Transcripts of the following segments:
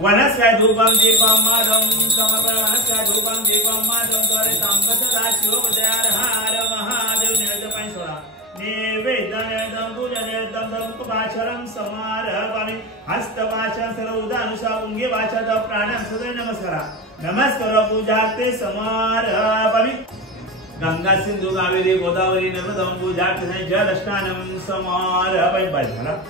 वनस्कै धूपं दीपं माधवं समर्पयामि वनस्कै धूपं दीपं माधवं तोरे तांबसदा शिवोपचारहार महादेव निवेदन सोडा नैवेद्यं पूजनेदं धूपपाचरं समारभामि हस्तपाशं सर्वोदानुसा उंगे वाचा प्राणां सदय नमस्कारा नमस्कार पूजाते समारभामि गंगा सिंधु कावेरी गोदावरी नर्मदा पूजाते जल स्नानं समारभामि बाजला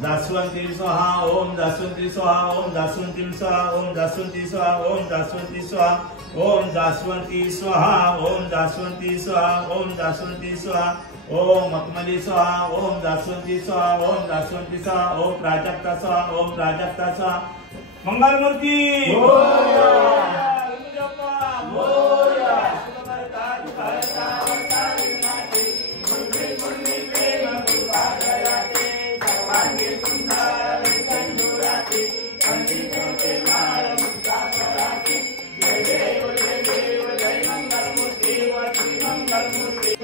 दासवंती स्वाहा ओम दासवंती स्वाहा ओम दासवंती स्वाहा ओम दासवंती स्वाहा ओम दासवंती स्वाहा ओम दासवंती स्वाहा ओम दासवंती स्वाहा ओम दासवंती स्वाहा ओम मकमली स्वाहा ओम दासवंती स्वाहा ओम दासवंती स्वाहा ओम प्राजक्ता स्वाहा ओम प्राजक्ता स्वाहा मंगल मूर्ति मोरया मुजप्पा मोरया सुखमरता दुखहरता वरदायिनाते मुंडे मुंडे प्रेम कृपादयाते सर्वांगे सुंदर कंजुराते पंडितों के मार मुक्ता कराते जय देव जय मंगल मूर्ति वती मंगल मूर्ति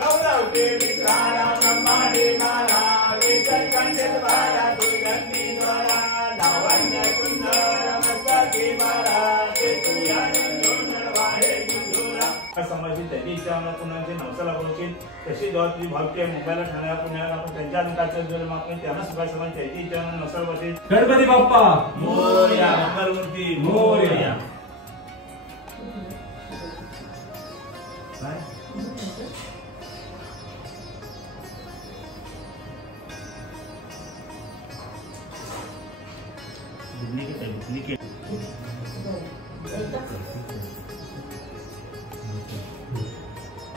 गौरव देवी तारा ब्रह्मांडे माला वेद कंठ द्वारा दुर्गंधी द्वारा लावण्य सुंदर मस्तके माला जे तुझ्यानंदो नरवाहे गुंजोरा समाजित त्यांनी इच्छा कुणाचे नवसाला बोलतील तशी जबाबदारी भावते मुंबईला ठाण्याला पुण्याला आपण त्यांच्या अंकाचं जर आपण त्यांना सुद्धा समाज त्याची इच्छा नवसाला बोलतील गणपती बाप्पा मोरया मंगलमूर्ती मोरया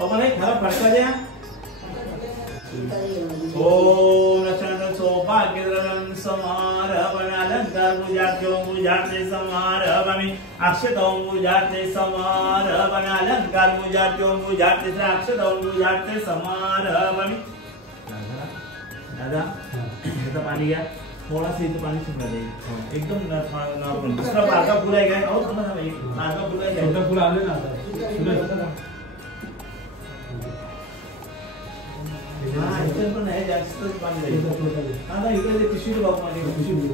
मला एक खरा फटका द्या ओम रचना सौभाग्यद्रव्यं समारभण अलंकार पूजार्थे समारभामि अक्षतौ पूजार्थे समारभण अलंकार पूजार्थे अक्षतौ पूजार्थे समारभामि दादा दादा पाणी घ्या थोड़ा सा इथं पाणी शिंपडा दे एकदम नॉर्मल दुसरा बारका फुल आहे काय अहो थांबा थांबा एक बारका फुल आहे छोटा फुल आले ना आता हां इथं पण आहे जास्त पाणी जाईल आता इकडे पिशवी बघ माझी पिशवी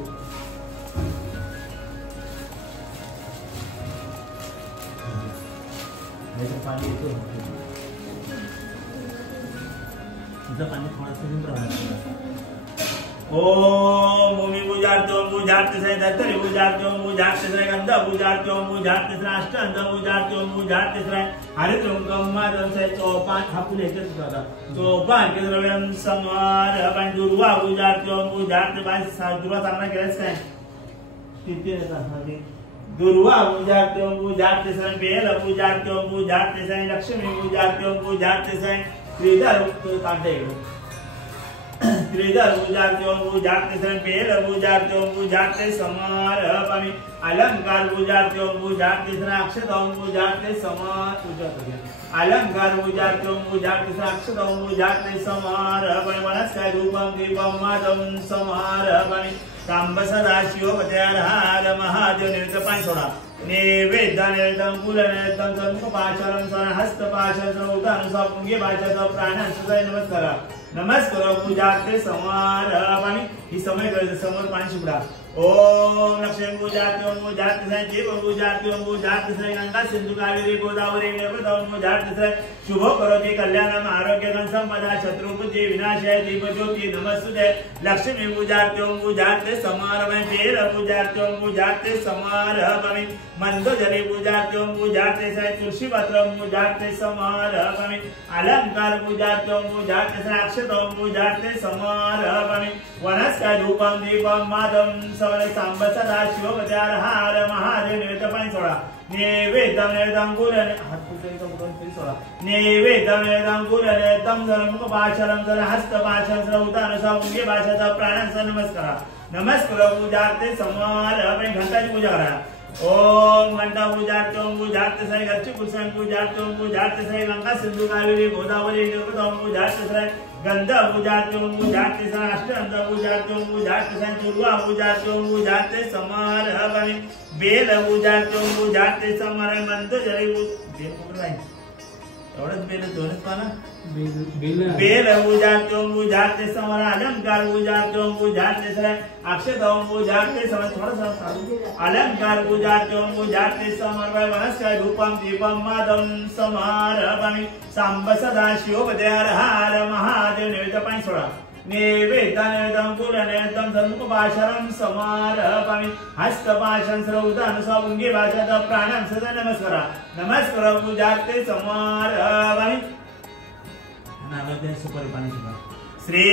इथं पाणी येतो इथं पाणी थोडंसं निंबरा ओम भूमि पूजार्थे पूजार्थे से दत्तरी पूजार्थे पूजार्थे से गंध पूजार्थे पूजार्थे से अष्टांग पूजार्थे पूजार्थे से हरिद्रंकम मादन से चौपान हापुले के दादा चौपान के द्रव्यं समारभण दुर्वा पूजार्थे बाय दुर्वा सामना केलास काय तिथे येतात दुर्वा पूजार्थे से बेल पूजार्थे से लक्ष्मी पूजार्थे से श्रीधर काटे त्रिदल पूजार्थे से बेल पूजार्थे समारभामि अलंकार पूजार्थे से अक्षतौ पूजार्थे समारभामि अलंकार पूजार्थे से अक्षतौ पूजार्थे समारभामि वनस्कै धूपं दीपं माधवं समारभामि तांबसदा शिवोपचारहार महादेव निवेदन सोडा नैवेद्यं पूजनेदं मुखपाचरं हस्तपाशं सर्वोदानुसा पुंगे वाचा प्राणां सदय नमस्कार नमस्कार पूजार्थे समारभामि ही समय करायचं समोर पाणी शिपडा ओम लक्ष्मी पूजार्थे से देव पूजार्थे से गंगा सिंधु कावेरी गोदावरी नर्मदा पूजार्थे शुभ करोति कल्याणम आरोग्यं संपदा शत्रुबुद्धि विनाशाय दीपज्योति नमस्ते लक्ष्मी पूजार्थे समारभामि बेल पूजार्थे समारभामि मंदोदरी पूजार्थे से तुलसी पत्रं पूजार्थे समारभामि अलंकार पूजार्थे से अक्षतौ पूजार्थे समारभामि वनस्कै धूपं दीपं माधवं सवरे तांबसदा शिवोपचारहार महादेव निवेदन सोडा नैवेद्यं कुलने हात पुटलेलं मुखं फिर सोडा नैवेद्यं कुलने तम मुखपाशरं हस्तपाशं उदानुसा उंगे भाषा प्राणां नमस्कार नमस्कार पूजार्थे समारभामि घंटाची पूजा करा ओम घंटा पूजार्थे से गच्छ पुष्पं पूजार्थे से गंगा सिंधु कावेरी गोदावरी नर्मदा पूजार्थे से गंध पूजार्थे से अष्टांग पूजार्थे से दुर्वा पूजार्थे समारभामि बेल पूजार्थे समारभामि मंत्र जरी एवढंच बेल दोनच पाना बेल उजाडते उजाडते समोर अलंकार उजाडते उजाडते सर अक्षत उजाडते समोर थोडं अलंकार उजाडते उजाडते समोर वनस्पती रूपम दीपम माधवम समारभामि सांब सदा शिवोपदयार हार महादेव नैवेद्य पाणी सोडा नैवेद्यम कुलनेदम धनुपाशरम समारभामि हस्तपाशं सर्वदान स्वांगे भाषात प्राणं सदा नमस्कार नमस्कार पूजाते समारभामि नामते सुपर पाणी सुद्धा श्री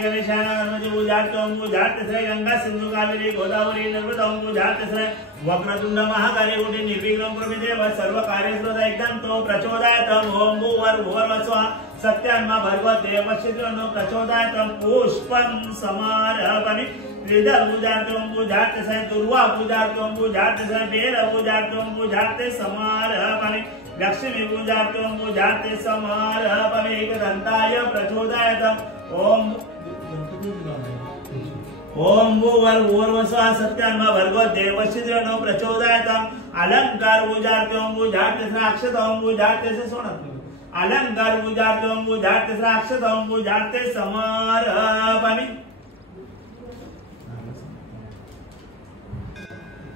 गणेशानामध्ये पूजाते पूजाते श्री गंगा सिंधु कावेरी गोदावरी नर्मदा पूजाते श्री वक्रतुंड महाकाय कोटी निर्विघ्नं प्रभुदेव सर्व कार्यस्रोत एकदम तो प्रचोदयात ओम भूर्भुवस्वः सत्यान्मा भगवते वशिद्रनो प्रचोदयात पुष्पं समारभामि त्रिदल पूजाते पूजाते श्री दुर्वा पूजाते पूजाते श्री बेल पूजाते पूजाते समारभामि लक्ष्मी पूजाते पूजाते समारभामि एकदंताय प्रचोदयात ओम भूर्भुवस्वः सत्यान्मा भगवते वशिद्रनो प्रचोदयात अलंकार पूजाते पूजाते श्री अक्षत पूजाते से सोना अलंकार पूजाते पूजाते श्री अक्षत पूजाते समारभामि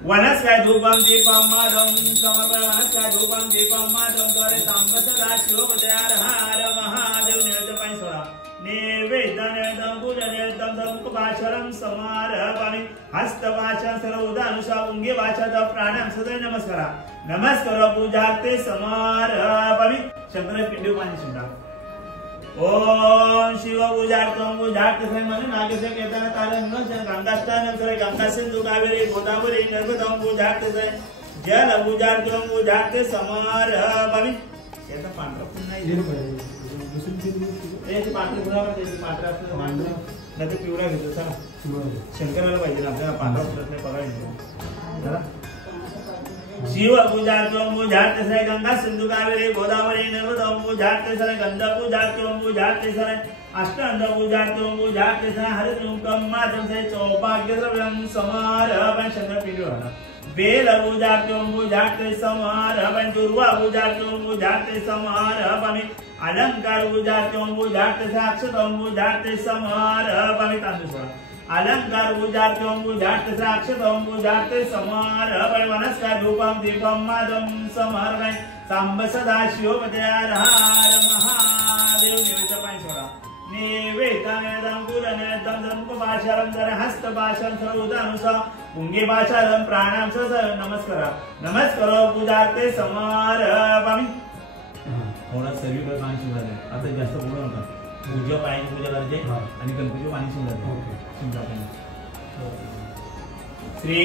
वनस्पती धूपम दीपम माधवम समर्पयामि वनस्पती धूपम दीपम माधवम द्वारे सांब सदा शिवोपदयार हार महादेव नैवेद्य पाणी सोडा नैवेद्यम कुलनेदम धनुपाशरं समारभामि हस्तपाशं सर्वदान स्वांगे भाषात प्राणं सदा नमस्कार नमस्कार पूजाते समारभामि शंकर पिंडी पाणी सोडा ओम शिव पूजार्थम पूजार्थ से मन नागे से केतन तारंग गंगास्थान से गंगा सिंधु कावेरी गोदावरी नर्मदा पूजार्थ से जल पूजार्थम पूजार्थ समारभामि याचा पांढरा पुन्हा याची पांढरी पुन्हा त्याची पांढरा असतं पांढरा नाही तर पिवळा घेतो चला शंकराला पाहिजे आपल्याला पांढरा पुरत नाही बघायचं जरा शिव पूजार्थ पूजार्थ से गंगा सिंधु कावेरी गोदावरी नर्मदा पूजार्थ से गंगा पूजार्थ पूजार्थ से अष्टांग पूजार्थ पूजार्थ से हरिद्रुकम माधव से सौभाग्य द्रव्यम समारभामि शंकर पिंडी वाला बेल पूजार्थ पूजार्थ समारभामि दुर्वा पूजार्थ पूजार्थ समारभामि अलंकार पूजार्थ पूजार्थ से अक्षत पूजार्थ समारभामि तांदूळ अलंकार पूजाते पूजाते साक्षत पूजाते समारभामि वनस्पती धूपम दीपम माधवम समारभामि सांब सदा शिवोपदयार हार महादेव नैवेद्य पाणी सोडा नैवेद्यम कुलनेदम धनुपाशरं हस्तपाशं सर्वदान स्वांगे भाषात प्राणं सदा नमस्कार नमस्कार पूजाते समारभामि थोडा सगळीकडे पाणी शिवायला आता जास्त बोलू नका पूजा पाणी पूजा करायचे आणि गणपती पाणी शिवायचे श्री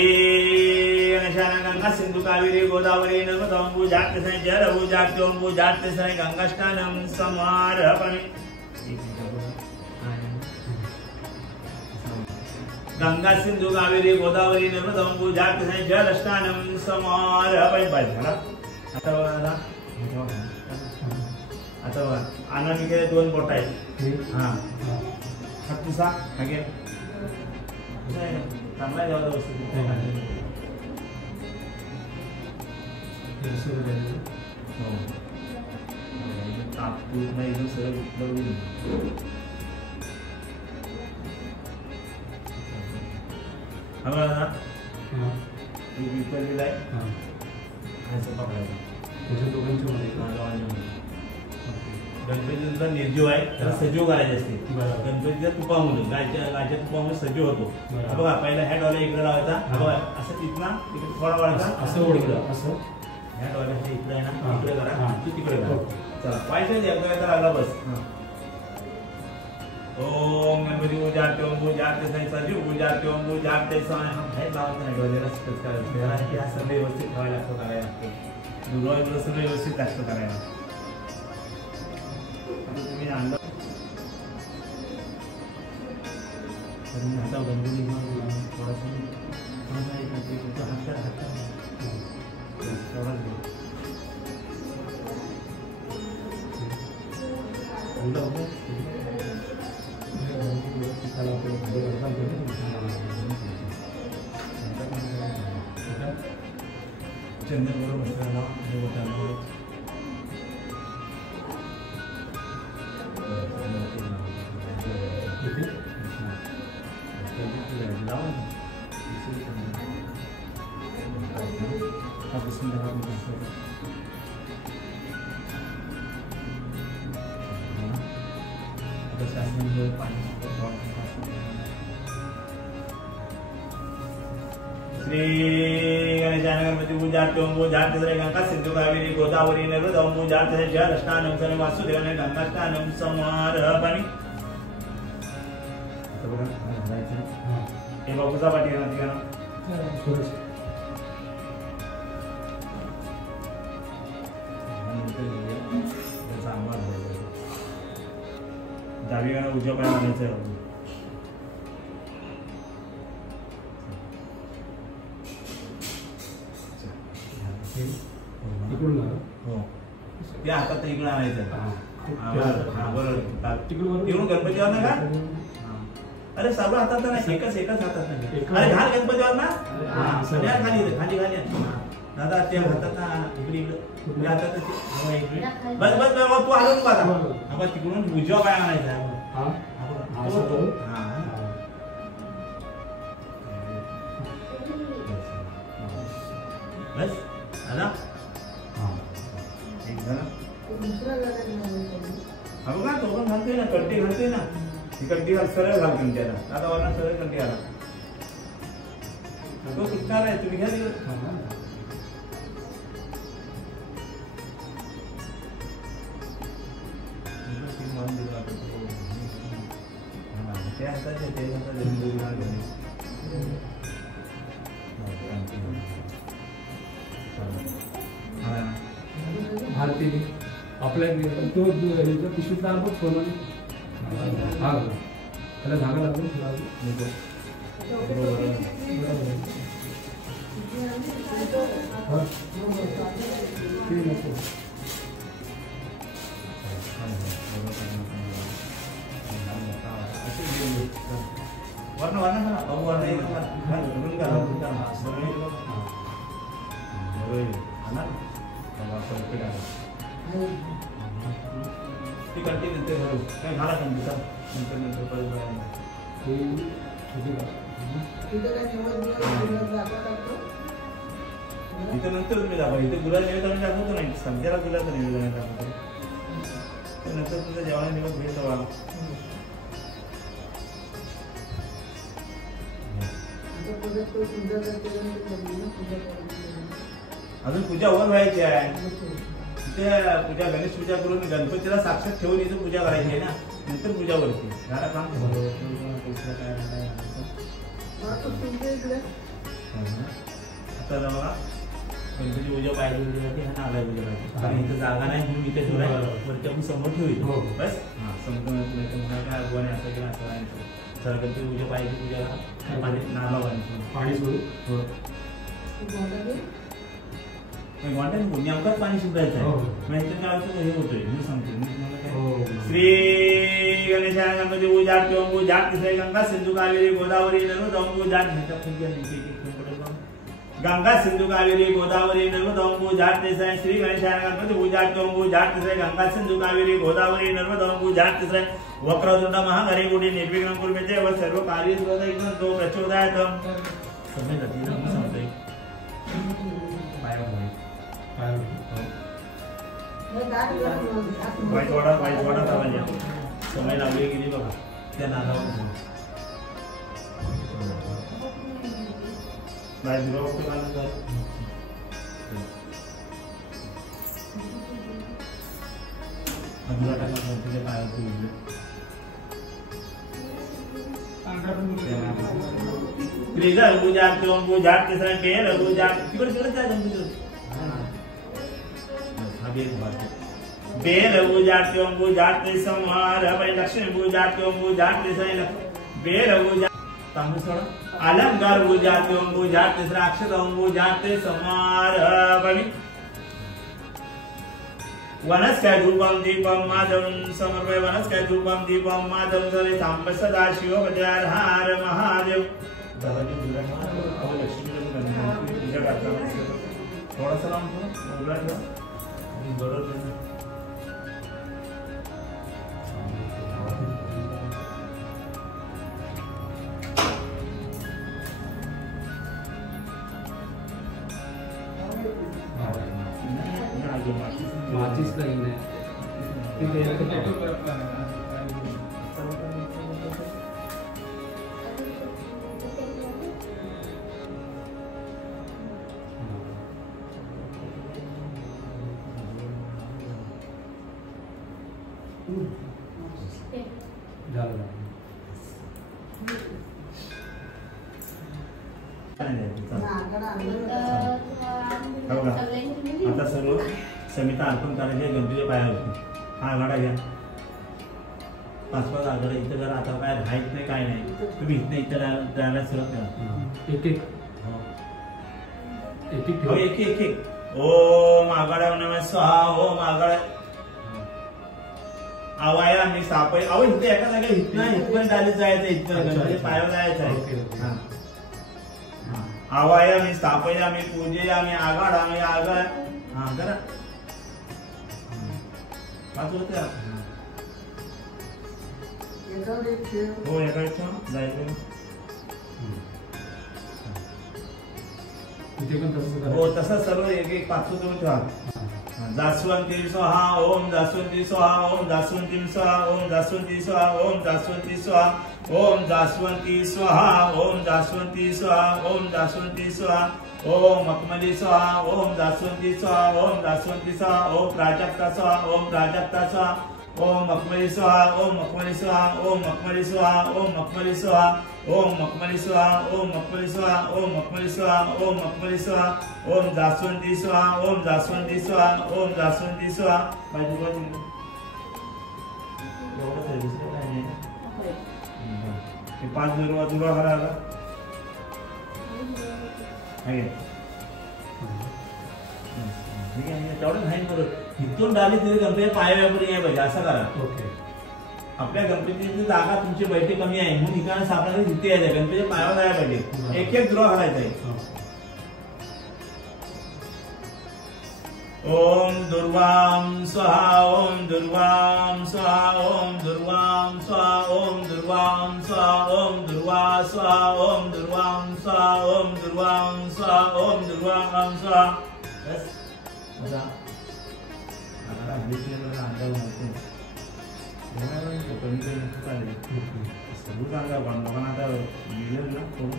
गणेशान गंगा सिंधु कावेरी गोदावरी नर्मदा पूजाते से जल पूजाते पूजाते से गंगास्थानं समारभामि गंगा सिंधु कावेरी गोदावरी नर्मदा पूजाते से जल स्नानं समारभामि झाला आता आनंदीकडे दोन बोट आहेत हां हात पुसा हागे चांगला आहे व्यवस्थित तापू नाही एकदम सरळ उठलं हवा ना तू विपरलेला आहे असं पकडायचं तुझ्या दोघांच्या मध्ये गणपतीचा निर्जीव आहे त्याला सजीव करायचे असते गणपतीच्या तुपामुळे गायच्या तुपामुळे सजीव होतो बघा पहिला ह्या डॉला इकडे लावायचा बघा असं तिथना तिकडे थोडा वाढायचा असं ओढलं असं ह्या डॉल्याच्या इकडे आहे ना इकडे करा तू तिकडे करा चला पाहिजे एकदा लागला बस ओम गणपती पूजाते ओम पूजाते सजीव पूजाते ओम पूजाते बाहेर लावायचं नाही डॉल्याला सतत करायचं ह्या सगळं व्यवस्थित ठेवायला लागतं करायला लागतं दुर्वा सगळं व्यवस्थित लागतं करायला तुम्ही आणलं आता गणपती थोडासा चंदन बरोबर श्री गणेशाय गणपती पूजार्थ ओम पूजार्थ श्री गंगा सिंधु कावेरी गोदावरी नर्मदा ओम पूजार्थ श्री जल स्नानम श्री वासुदेवाय गंगा स्नानम समारभामि। हे बापूचा पाठी घाला डावी गाणं उजव्या पाय मारायचं त्या हातात इकडे आणायचं बरोबर गणपतीवर ना का अरे सर्व हातात नाही एकच हातात नाही अरे घाल गणपतीवर ना खाली खाली खाली दादा त्या हातात ना इकडे इकडे हातात बस बस तू आलो नको आता तिकडून उजवा पाय आणायचा बस आला अगं का तो पण घालतोय ना कट्टी घालतोय ना ती कट्टी सरळ घालतो त्याला आता वरना सरळ कट्टी आला तो सुटणार आहे तुम्ही घ्या भारती आपल्या तो पिशवीचा अनुभव सोनं हा त्याला धागा लागून warna warna mana? Oh warna itu kan, kan anak, kalau sepeda, di kantin itu harus, kan malah kan bisa, nanti perlu. Itu nanti udah apa? Itu gula jadi tapi aku tuh nih, sambil gula tuh nih gula nih aku. Itu nanti kita jalan nih buat besok lah. अजून पूजा वर व्हायची आहे तिथे पूजा गणेश पूजा करून गणपतीला साक्षात ठेवून इथे पूजा करायची आहे ना नंतर पूजा वरती झाला काम आता बघा गणपती पूजा पाहिजे हा आलाय पूजा पाहिजे कारण इथं जागा नाही म्हणून इथे ठेवलाय वरती आपण समोर ठेवू बस हा समोर काय अगवाने असं केलं असं राहायचं सर गणपती पूजा पाहिजे पूजा नाला पाणी सोडू वाटेल नेमकाच पाणी शिंपडायचं आहे माहिती काय होतं हे होतोय मी सांगतो श्री गणेशाय गणपती पूजार्थ ओम पूजार्थ श्री गंगा सिंधु कावेरी गोदावरी नर्मदा ओम पूजार्थ गंगा सिंधु कावेरी गोदावरी नर्मदा ओम पूजार्थ श्री गणेशाय गणपती पूजार्थ ओम पूजार्थ श्री गंगा सिंधु कावेरी गोदावरी नर्मदा ओम पूजार्थ श्री वक्रतुंड महागणे गुडी निर्विघ्नं कुर्मे व सर्व कार्यसिद्धिं तो प्रचोदयात् समय जाती ना मी सांगतोय वाईट वाडा समय लागले की नाही बघा त्या नादावर बाय दुर्गा बघतो मला अजून टाका तुझ्या पायावर त्रिजल पूजार्थ ओम पूजार्थ श्री बेल पूजार्थ तिकडे तिकडे जाय बेल पूजार्थ ओम पूजार्थ समारभामि लक्ष्मी पूजार्थ ओम पूजार्थ श्री बेल पूजा तांबूळ सोडा अलंकार पूजार्थ ओम पूजार्थ श्री अक्षत ओम पूजार्थ समारभामि वनस्कै धूपम दीपम माधवं समर्पय वनस्कै धूपम दीपम माधवं सरे सांब सदा शिव पद्यार हार महादेव पूजा करता थोड़ा सा नाम बरोबर माचीस नाही नाही आता सर्व समिता अर्पण करायचे गणपतीच्या पायावरती हा आघाडा घ्या 5-5 आघाडा इथं जरा आता काय राहायच नाही काय नाही तुम्ही इथं इथं राहायला सुरुवात करा एक ओम आघाडा नमः स्वाहा ओम आघाडा आवाया मी सापय अहो इथे एका जागा इथपर्यंत आली जायचं इथपर्यंत पायावर जायचं आहे आवाया मी स्थापया मी पूजेया मी आघाडा मी आघाड हा करा पाच होते हो एका जायचं हो तसं सर्व एक 500 तुम्ही ठेवा जास्वंती स्वाहा ओम जास्वंती स्वाहा ओम जास्वंती स्वाहा ओम जास्वंती स्वाहा ओम जास्वंती स्वाहा ओम जास्वंती स्वाहा ओम जास्वंती स्वाहा ओम जास्वंती स्वाहा ओम मखमली स्वाहा ओम जास्वंती स्वाहा ओम जास्वंती स्वाहा ओम प्राजक्ता स्वाहा ओम प्राजक्ता स्वाहा ओम मखमली स्वाहा ओम मखमली स्वाहा ओम मखमली स्वाहा ओम मखमली स्वाहा ओम मखमली स्वाहा ओम मखमली स्वाहा ओम मखमली स्वाहा ओम मखमली स्वाहा ओम जास्वंती स्वाहा ओम जास्वंती स्वाहा ओम जास्वंती स्वाहा बाजू बाजू एवढं तरी दुसरं काय नाही 5 दुर्वा दुर्वा हरा आला आहे ठीक आहे तेवढं नाही बरोबर इथून डाली तरी गणपती पायाव्यापुरी आहे पाहिजे असं करा ओके आपल्या गणपतीची जागा तुमची बैठी कमी आहे म्हणून ठिकाणी सापडायला तिथे यायचं गणपती पायावर जायला पाहिजे एक दुर्वा हरायचा आहे ओम दुर्वाम स्वाहा ओम दुर्वाम स्वाहा ओम दुर्वाम स्वाहा ओम दुर्वाम स्वाहा ओम दुर्वा स्वाहा ओम दुर्वाम स्वाहा ओम दुर्वाम स्वाहा ओम दुर्वाम स्वाहा बस बघा आता हल्लीला अंदाज माहिती सर्व सांगा पण लोकांना आता मिळेल ना थोडं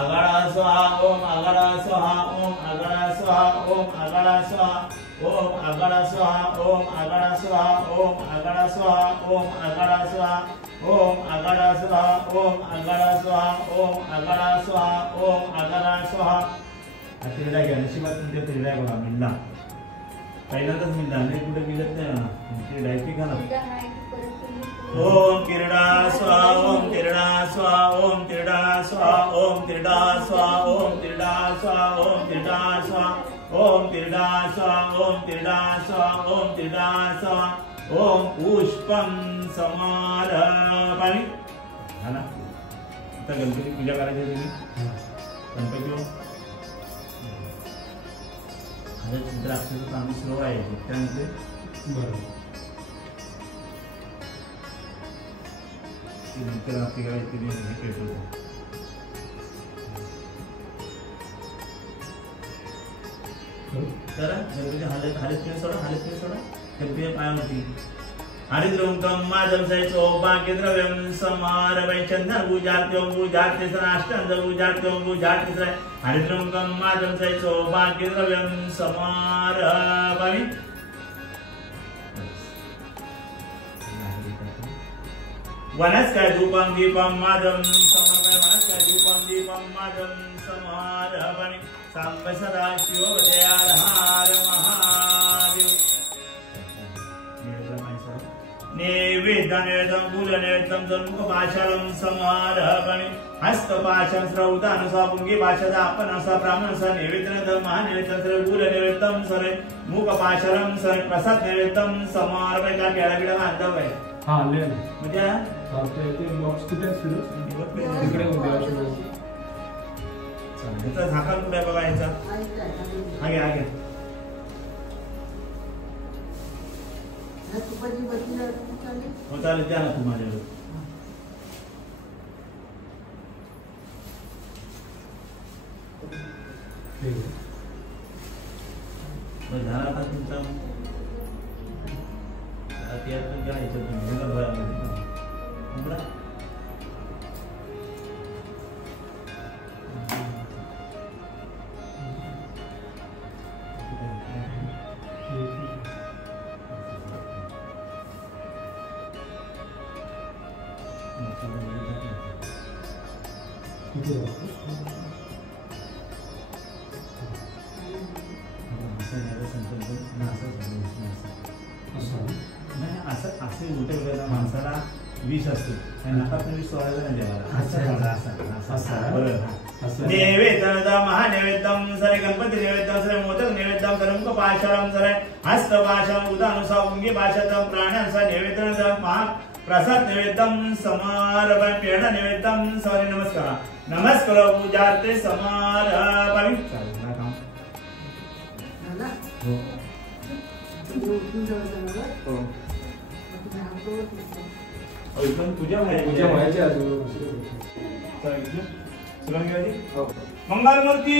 आगाड़ा स्वाहा ओम आगाड़ा स्वाहा ओम आगाड़ा स्वाहा ओम आगाड़ा स्वाहा ओम आगाड़ा स्वाहा ओम आगाड़ा स्वाहा ओम आगाड़ा स्वाहा ओम आगाड़ा स्वाहा ओम आगाड़ा स्वाहा ओम आगाड़ा स्वाहा ओम आगाड़ा स्वाहा ओम आगाड़ा स्वाहा तिरडा घ्या नशिबात तुमच्या तिरड्या बघा मिळला पहिल्यांदाच मिळला नाही कुठे मिळत नाही ना तिरडा ती घाला ओम किरडा स्वाहा ओम किरडा स्वाहा ओम किरडा स्वाहा ओम किरडा स्वाहा ओम किरडा स्वाहा ओम किरडा स्वाहा ओम किरडा स्वाहा ओम किरडा स्वाहा ओम किरडा स्वाहा ओम पुष्पम समारपामि झाला आता गणपती पूजा करायची तुम्ही गणपती आता चित्राक्षरचं काम सुरू आहे त्यानंतर बरोबर नंतर आपल्याला इथे हे पेपर करा गणपती हालत सोडा गणपती पायावरती हरिद्रौकम माधव सैचो बाकी द्रव्यम समारभय चंदन पूजार्त्यों पूजार्थे सनाष्टांग पूजार्त्यों पूजार्थे हरिद्रौकम माधव सैचो बाकी द्रव्यम समारभय वनस्कै धूपं दीपं मादं समर्पय वनस्कै धूपं दीपं मादं समारभय सांब सदा शिव हर महादेव नैवेद्यं फूलनैवेद्यं जन्मुखपाशलं समारभय हस्तपाशं श्रौतानुसा पुंगिपाशदा आपनसा ब्राह्मणसा नैवेद्यं महानैवेद्यं फूलनैवेद्यं सरे मुखपाशलं सरे प्रसाद नैवेद्यं समारभय का केळगिडा बांधव आहे हां ले म्हणजे ते बॉक्स कुठे असतो तिकडे उभे असतो त्याचा झाकण कुठे बघा याचा आगे हो चालेल द्या ना तुम्हाला असे उलटे वेळेला माणसाला विष असतो नाकातून विष सोडायला नाही देवाला. नैवेद्यम महानैवेद्यम सरे गणपती नैवेद्यम सरे मोदक नैवेद्यम सरमुख पाशारम सरे हस्त पाशम उदानुसा उंगी पाशतम प्राण्यांसा नैवेद्यम महा प्रसाद नैवेद्यम समारभम पेढा नैवेद्यम सरे नमस्कार नमस्कार पूजार्थे समारभावी. पूजा व्हायची अजून मंगलमूर्ती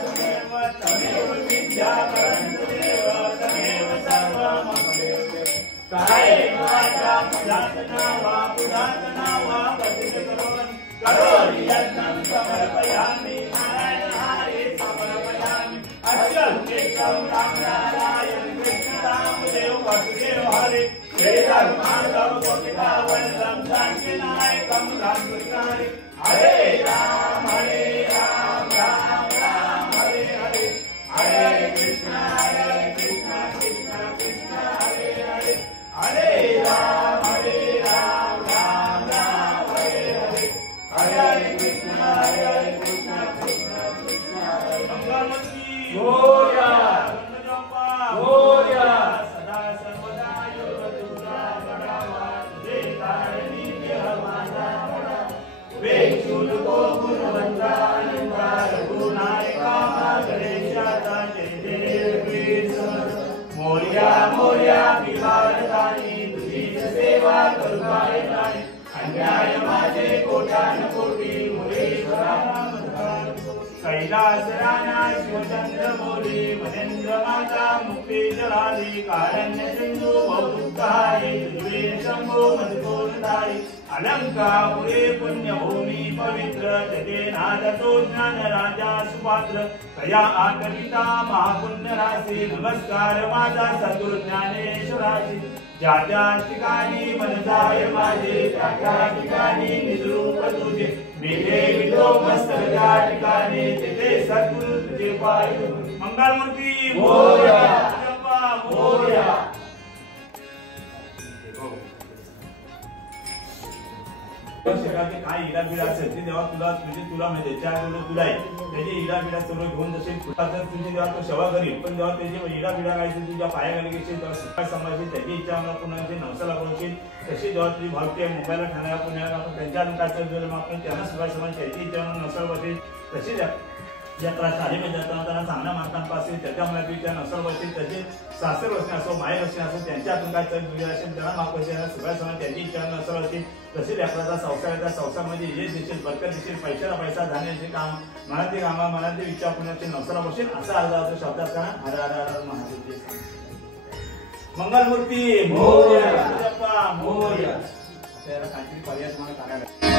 तमेव विद्या परन्तु देव तमेव सर्वममदेव काय वाचा पुरातना वा पतित करोमि यत्नं समर्पयामि नारायण हरे समर्पयामि अच्युतं रामनारायण कृष्ण रामदेव वासुदेव हरे श्रीधर माधव गोपिका वल्लभ जानकी नायकं राम कृष्ण हरे हरे राम राम राम हरे हरे हरे कृष्ण कृष्ण कृष्ण हरे हरे हरे राम राम राम हरे हरे हरे कृष्ण कृष्ण कृष्ण हरे मंगलमूर्ति गोया गोया सदा सर्वदा योगदुरा बड़ावा जे तारणी देहमाता बड़ा वेचुल को गुणवंता नंदा रघुनायका गणेशाता जय जय कृष्ण मोरया मोरया विवारदानी तुझी सेवा करुपाय प्राणी अन्याय माझे कोटान कोटी मुरेश्वरा कैलास राणा शिवचंद्र मोरी महेंद्र माता मुक्ती जलाली कारण्य सिंधू बहुदुःखाये तुझे शंभो मधुकोरदाई अलंकापुरे पुण्यभूमि पवित्र जगे नादतो ज्ञान राजा सुपात्र तया आकलिता महापुण्य राशी नमस्कार माता सद्गुरु ज्ञानेश्वराची ज्या ज्या ठिकाणी मन जाय माझे त्या त्या ठिकाणी निजरूप तुझे मेघे विदो मस्तक त्या ठिकाणी तिथे सद्गुरु तुझे पाय मंगलमूर्ती मोरया जपा मोरया शरीराचे काय इडा बिडा असेल ते देवा तुला म्हणजे तुला माहिती ज्या वेळेला तुला आहे त्याचे इडा बिडा सर्व घेऊन जसे जर तुझी देवा तो सेवा करील पण जेव्हा त्याचे इडा बिडा काय तुझ्या पायाखाली घेशील तेव्हा सुखाय समाजेल त्याची इच्छा मला पुन्हा नवसाला बोलशील तशी जेव्हा तुझी भावते मुंबईला ठाण्याला पुण्याला आपण त्यांच्या अंकाचं जर आपण त्यांना सुखाय समाज त्याची इच्छा नवसाला बसेल तशी ज्याला शाळेमध्ये जाताना त्यांना चांगल्या मार्कांपासून त्याच्या मुलाच्या नसल बसेल त्याचे सासर बसणे असो माहेर बसणे असो त्यांच्या अंकाचं असेल त्यांना माफ असेल सुखाय समाज त्याची इच्छा नसल असेल तसे लेकराचा संसार आहे त्या संसारमध्ये यश दिसेल बरकत दिसेल पैशाला पैसा धान्याचे काम मनातली कामा मनातली इच्छा पुण्याचे नवसाला बसेल असा अर्थ होतो शब्दात करा हर हर हर महादेव मंगलमूर्ती मोरया मोरया काहीतरी पर्याय मला काढायला